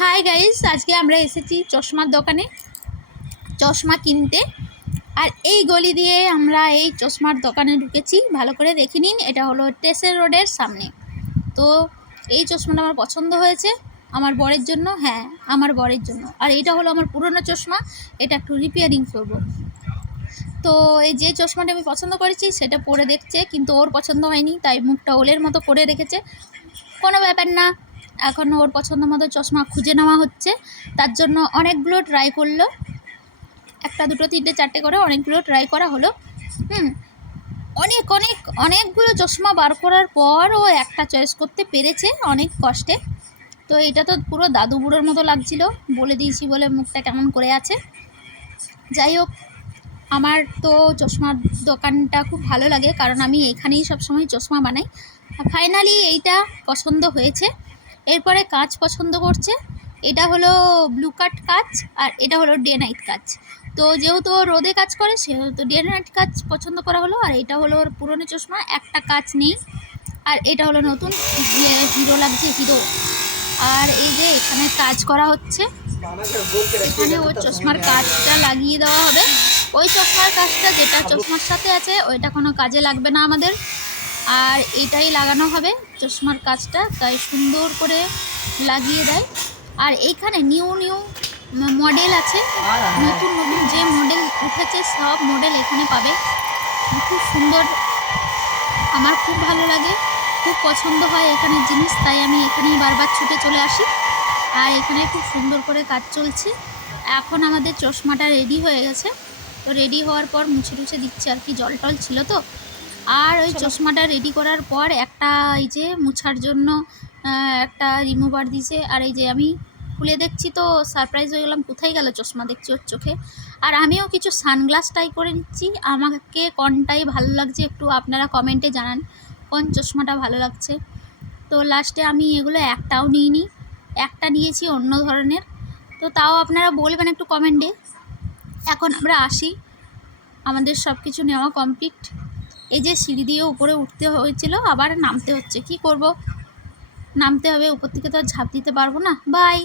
Hi guys, আজকে আমরা এসেছি চশমার দোকানে চশমা কিনতে। আর এই গলি দিয়ে আমরা এই চশমার দোকানে ঢুকেছি। ভালো করে দেখে নিন, এটা হলো স্টেশন রোডের সামনে। তো এই চশমাটা আমার পছন্দ হয়েছে আমার বরের জন্য। হ্যাঁ, আমার বরের জন্য। আর এটা হলো আমার পুরনো চশমা, এটা একটু রিপেয়ারিং করব। তো এই যে চশমাটা আমি পছন্দ করেছি সেটা পরে দেখছে, কিন্তু ওর পছন্দ হয়নি, তাই মুখটা ওলের মতো করে রেখেছে। কোনো ব্যাপার না, এখন ওর পছন্দ মতো চশমা খুঁজে নেওয়া হচ্ছে। তার জন্য অনেকগুলো ট্রাই করলো, একটা দুটো তিনটে চারটে করে অনেকগুলো ট্রাই করা হলো। অনেকগুলো চশমা বার করার পর ও একটা চয়েস করতে পেরেছে অনেক কষ্টে। তো এটা তো পুরো দাদু বুড়োর মতো লাগছিল, বলে দিয়েছি বলে মুখটা কেমন করে আছে। যাই হোক, আমার তো চশমার দোকানটা খুব ভালো লাগে, কারণ আমি এখানেই সবসময় চশমা বানাই। ফাইনালি এইটা পছন্দ হয়েছে। এরপরে কাজ পছন্দ করছে, এটা হলো ব্লু কাট কাচ আর এটা হলো ডে নাইট কাচ। তো যেহেতু রোদে কাজ করে সেহেতু ডে নাইট কাচ পছন্দ করা হলো। আর এটা হলো ওর পুরনো চশমা, একটা কাচ নেই। আর এটা হলো নতুন, হিরো লাগছে, হিরো। আর এই যে এখানে কাজ করা হচ্ছে, এখানে ওর চশমার কাজটা লাগিয়ে দেওয়া হবে। ওই চশমার কাজটা যেটা চশমার সাথে আছে ওইটা কোনো কাজে লাগবে না আমাদের, আর এটাই লাগানো হবে চশমার কাজটা, তাই সুন্দর করে লাগিয়ে দেয়। আর এইখানে নিউ মডেল আছে, নতুন নতুন যে মডেল উঠেছে সব মডেল এখানে পাবে। খুব সুন্দর, আমার খুব ভালো লাগে, খুব পছন্দ হয় এখানের জিনিস, তাই আমি এখানেই বারবার ছুটে চলে আসি। আর এখানে খুব সুন্দর করে কাজ চলছে। এখন আমাদের চশমাটা রেডি হয়ে গেছে। তো রেডি হওয়ার পর মুছে টুছে দিচ্ছে আর কি, জল টল ছিল তো। আর ওই চশমাটা রেডি করার পর একটা এই যে মুছার জন্য একটা রিমুভার দিয়েছে। আর এই যে আমি খুলে দেখছি তো সারপ্রাইজ হয়ে গেলাম, কোথায় গেল চশমা, দেখছি ওর চোখে। আর আমিও কিছু সানগ্লাস ট্রাই করে নিচ্ছি, আমাকে কোনটাই ভালো লাগছে একটু আপনারা কমেন্টে জানান কোন চশমাটা ভালো লাগছে। তো লাস্টে আমি এগুলো একটাও নিইনি, একটা নিয়েছি অন্য ধরনের। তো তাও আপনারা বলবেন একটু কমেন্টে। এখন আমরা আসি, আমাদের সব কিছু নেওয়া কমপ্লিট। এই যে সিঁড়ি দিয়ে উপরে উঠতে হয়েছিল, আবার নামতে হচ্ছে, কি করব, নামতে হবে, উপর থেকে তো আর ঝাঁপ দিতে পারবো না। বাই।